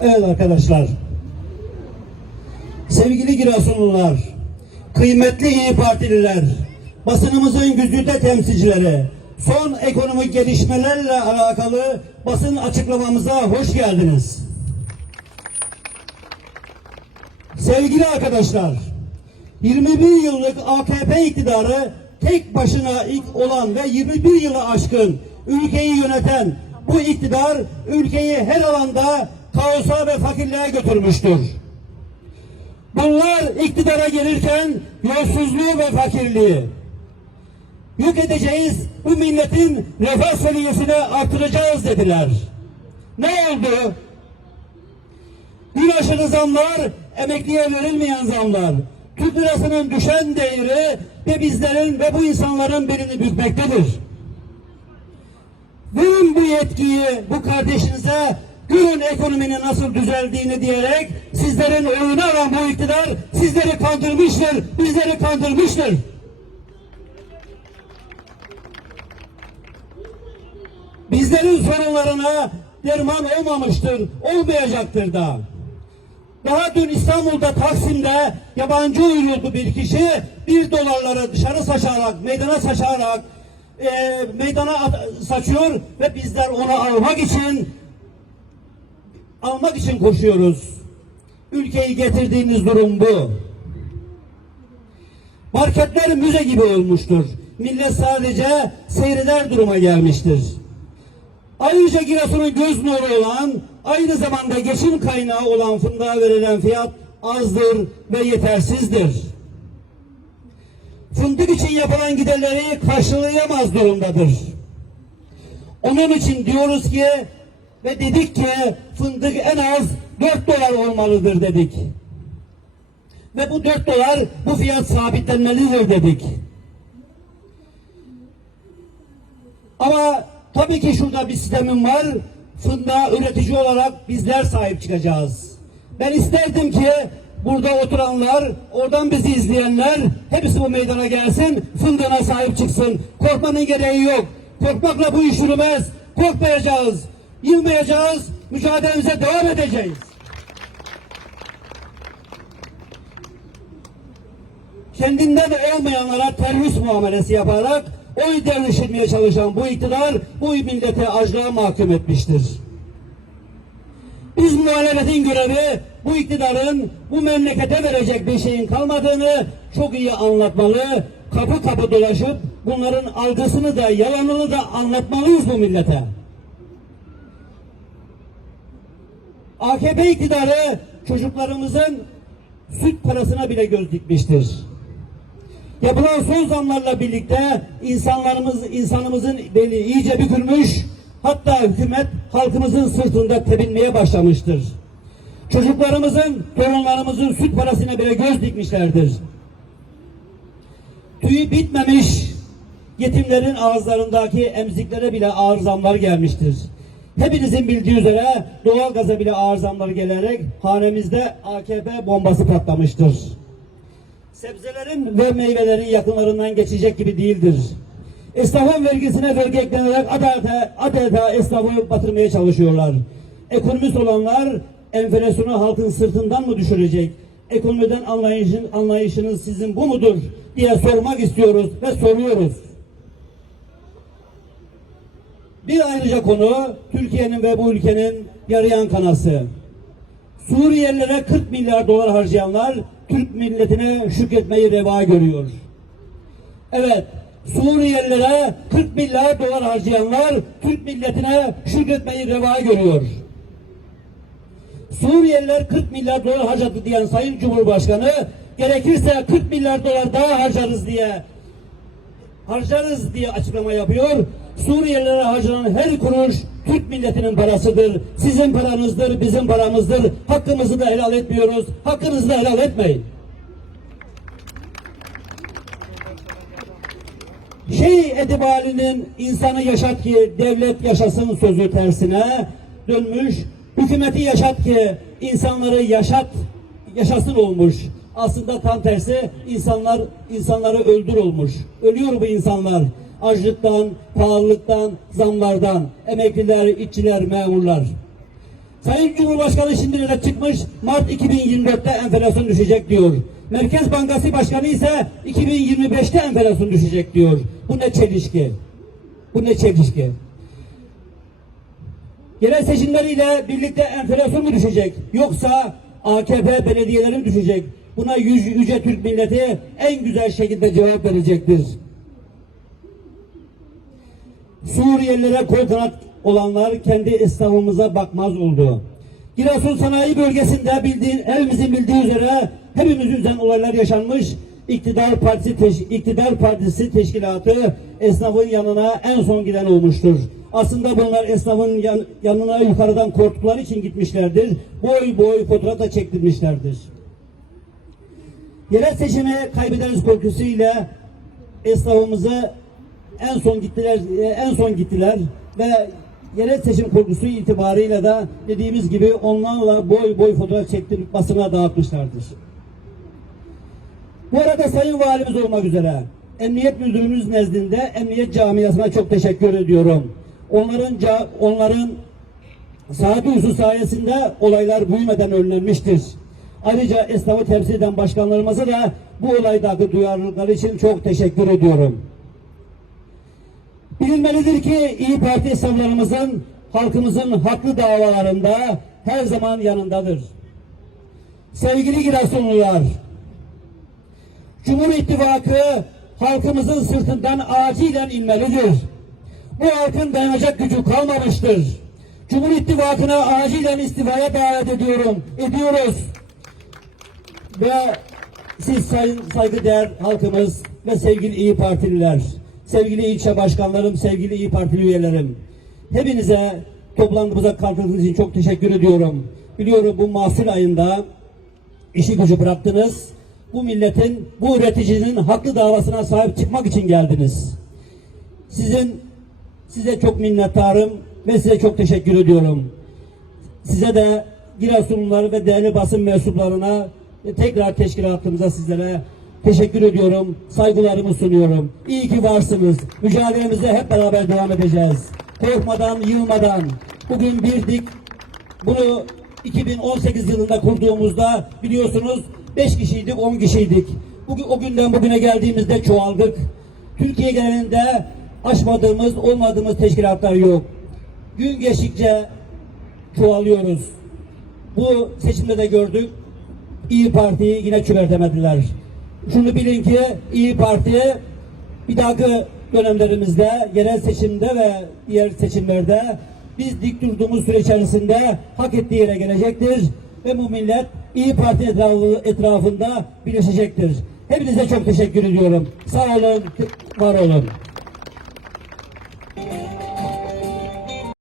Evet arkadaşlar. Sevgili Giresunlular, kıymetli İyi Partililer, basınımızın güzide temsilcileri, son ekonomik gelişmelerle alakalı basın açıklamamıza hoş geldiniz. Sevgili arkadaşlar, 21 yıllık AKP iktidarı tek başına ilk olan ve 21 yılı aşkın ülkeyi yöneten bu iktidar ülkeyi her alanda kaosa ve fakirliğe götürmüştür. Bunlar iktidara gelirken yolsuzluğu ve fakirliği yok edeceğiz, bu milletin refah seviyesini artıracağız dediler. Ne oldu? Bir aşırı zamlar, emekliye verilmeyen zamlar, Türk lirasının düşen değeri ve bizlerin ve bu insanların belini bükmektedir. Verin bu yetkiyi bu kardeşinize, görün ekonominin nasıl düzeldiğini diyerek sizlerin oyunu alan bu iktidar sizleri kandırmıştır, bizleri kandırmıştır. Bizlerin sorunlarına derman olmamıştır, olmayacaktır da. Daha dün İstanbul'da Taksim'de yabancı uyruklu bir kişi bir dolarları dışarı saçarak, meydana saçarak e, meydana saçıyor ve bizler onu almak için almak için koşuyoruz. Ülkeyi getirdiğimiz durum bu. Marketler müze gibi olmuştur. Millet sadece seyreder duruma gelmiştir. Ayrıca Giresun'un göz nuru olan, aynı zamanda geçim kaynağı olan fındığa verilen fiyat azdır ve yetersizdir. Fındık için yapılan giderleri karşılayamaz durumdadır. Onun için diyoruz ki ve dedik ki fındık en az 4 dolar olmalıdır dedik. Ve bu 4 dolar bu fiyat sabitlenmelidir dedik. Ama tabii ki şurada bir sistemim var. Fındığa üretici olarak bizler sahip çıkacağız. Ben isterdim ki burada oturanlar, oradan bizi izleyenler hepsi bu meydana gelsin, fındığına sahip çıksın. Korkmanın gereği yok. Korkmakla bu iş yürümez. Korkmayacağız. Yılmayacağız. Mücadelemize devam edeceğiz. kendinden olmayanlara terörist muamelesi yaparak oy devşirmeye çalışan bu iktidar bu millete açlığa mahkum etmiştir. Biz muhalefetin görevi bu iktidarın bu memlekete verecek bir şeyin kalmadığını çok iyi anlatmalı, kapı kapı dolaşıp bunların algısını da yalanını da anlatmalıyız bu millete. AKP iktidarı çocuklarımızın süt parasına bile göz dikmiştir. Yapılan son zamlarla birlikte insanlarımız, insanımızın beli iyice bükülmüş, hatta hükümet halkımızın sırtında tepinmeye başlamıştır. Çocuklarımızın, torunlarımızın süt parasına bile göz dikmişlerdir. Tüyü bitmemiş yetimlerin ağızlarındaki emziklere bile ağır zamlar gelmiştir. Hepinizin bildiği üzere doğalgaza bile ağır gelerek hanemizde AKP bombası patlamıştır. Sebzelerin ve meyvelerin yakınlarından geçecek gibi değildir. Esnafın vergisine vergi eklenerek adeta, adeta esnafı batırmaya çalışıyorlar. Ekonomist olanlar enflasyonu halkın sırtından mı düşürecek? Ekonomiden anlayışın, anlayışınız sizin bu mudur diye sormak istiyoruz ve soruyoruz. Bir ayrıca konu Türkiye'nin ve bu ülkenin yarayan kanası. Suriyelilere 40 milyar dolar harcayanlar Türk milletine şükretmeyi reva görüyor. Evet, Suriyelilere 40 milyar dolar harcayanlar Türk milletine şükretmeyi reva görüyor. Suriyeliler 40 milyar dolar harcadı diyen Sayın Cumhurbaşkanı gerekirse 40 milyar dolar daha harcarız diye harcarız diye açıklama yapıyor. Suriyelilere harcanan her kuruş Türk milletinin parasıdır. Sizin paranızdır, bizim paramızdır. Hakkımızı da helal etmiyoruz. Hakkınızı da helal etmeyin. Şey etibarinin insanı yaşat ki devlet yaşasın sözü tersine dönmüş. Hükümeti yaşat ki insanları yaşat yaşasın olmuş. Aslında tam tersi insanlar insanları öldür olmuş. Ölüyor bu insanlar. Açlıktan, pahalılıktan, zamlardan, emekliler, işçiler, memurlar. Sayın Cumhurbaşkanı şimdi de çıkmış Mart 2024'te enflasyon düşecek diyor. Merkez Bankası Başkanı ise 2025'te enflasyon düşecek diyor. Bu ne çelişki? Bu ne çelişki? Yerel seçimleriyle birlikte enflasyon mu düşecek? Yoksa AKP belediyeleri mi düşecek? Buna yüce Türk milleti en güzel şekilde cevap verecektir. Suriyelilere kol olanlar kendi esnafımıza bakmaz oldu. Giresun Sanayi Bölgesi'nde bildiğin, hepimizin bildiği üzere hepimiz yüzden olaylar yaşanmış. İktidar Partisi, teş, İktidar Partisi Teşkilatı esnafın yanına en son giden olmuştur. Aslında bunlar esnafın yan- yanına yukarıdan korktukları için gitmişlerdir. Boy boy fotoğraf da çektirmişlerdir. Yerel seçimi kaybederiz korkusuyla esnafımızı en son gittiler e, en son gittiler ve yerel seçim korkusu itibarıyla da dediğimiz gibi onlarla boy boy fotoğraf çektirip basına dağıtmışlardır. Bu arada Sayın Valimiz olmak üzere Emniyet Müdürümüz nezdinde Emniyet Camiası'na çok teşekkür ediyorum. Onların onların husus sayesinde olaylar büyümeden önlenmiştir. Ayrıca esnafı temsil eden başkanlarımıza da bu olaydaki duyarlılıkları için çok teşekkür ediyorum. Bilinmelidir ki İyi Parti esnaflarımızın halkımızın haklı davalarında her zaman yanındadır. Sevgili Giresunlular, Cumhur İttifakı halkımızın sırtından acilen inmelidir. Bu halkın dayanacak gücü kalmamıştır. Cumhur İttifakı'na acilen istifaya davet ediyorum, ediyoruz. Ve siz sayın saygıdeğer halkımız ve sevgili İyi Partililer, sevgili ilçe başkanlarım, sevgili İyi Partili üyelerim, hepinize toplantımıza katıldığınız için çok teşekkür ediyorum. Biliyorum bu mahsul ayında işi gücü bıraktınız. Bu milletin, bu üreticinin haklı davasına sahip çıkmak için geldiniz. Sizin size çok minnettarım ve size çok teşekkür ediyorum. Size de Giresunlular ve değerli basın mensuplarına tekrar teşkilatımıza sizlere teşekkür ediyorum. Saygılarımı sunuyorum. İyi ki varsınız. Mücadelemize hep beraber devam edeceğiz. Korkmadan, yılmadan. Bugün birdik. Bunu 2018 yılında kurduğumuzda biliyorsunuz 5 kişiydik, 10 kişiydik. Bugün o günden bugüne geldiğimizde çoğaldık. Türkiye genelinde aşmadığımız, olmadığımız teşkilatlar yok. Gün geçtikçe çoğalıyoruz. Bu seçimde de gördük. İyi Parti'yi yine çökertemediler. Şunu bilin ki İyi Parti bir dahaki dönemlerimizde yerel seçimde ve diğer seçimlerde biz dik durduğumuz süre içerisinde hak ettiği yere gelecektir ve bu millet İyi Parti etrafı, etrafında birleşecektir. Hepinize çok teşekkür ediyorum. Sağ olun, var olun.